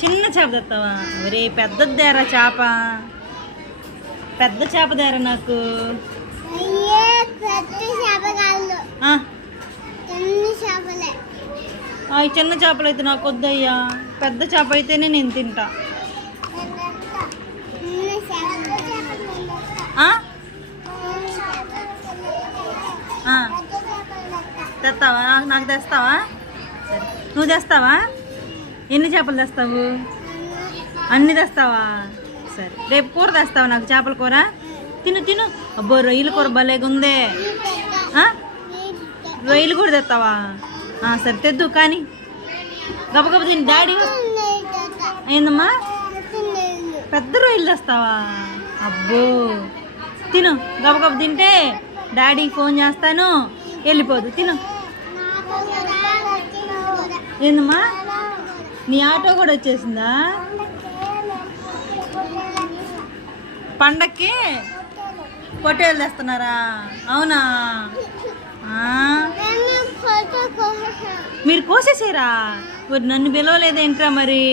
చిన్న చేప తెస్తావా? ఒరే పెద్దది దేరా చేప, పెద్ద చేప దేరా నాకు. చిన్న చేపలు అయితే నాకు వద్దయ్యా, పెద్ద చేప అయితేనే నేను తింటా. తెస్తావా? నాకు తెస్తావా? సరే, నువ్వు తెస్తావా? ఎన్ని చేపలు తెస్తావు? అన్నీ తెస్తావా? సరే, రేపు కూర తెస్తావా నాకు? చేపల కూర తిను తిను. అబ్బో రొయ్యల కూర భలేగా ఉందే. రొయ్యలు కూడా తెస్తావా? సరే తెద్దు, కానీ గబగబ తిని. డాడీ ఏందమ్మా? పెద్ద రొయ్యలు తెస్తావా? అబ్బో తిను, గబగబ తింటే డాడీకి ఫోన్ చేస్తాను, వెళ్ళిపోదు. తిను. ఏందమ్మా? నీ ఆటో కూడా వచ్చేసిందా? పండక్కి పొట్టేలు తెస్తున్నారా? అవునా? మీరు కోసేసారా? నన్ను పిలవలేదేంట్రా మరి?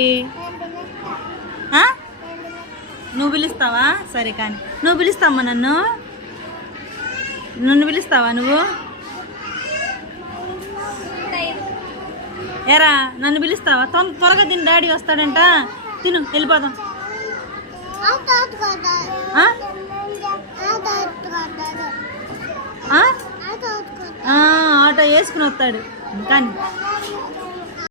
నువ్వు పిలుస్తావా? సరే, కానీ నువ్వు పిలుస్తావమ్మా నన్ను పిలుస్తావా నువ్వు? ఎరా నన్ను పిలుస్తావా? త్వరగా తిని, డాడీ వస్తాడంట. తిను, వెళ్ళిపోదాం. ఆటో వేసుకుని వస్తాడు కానీ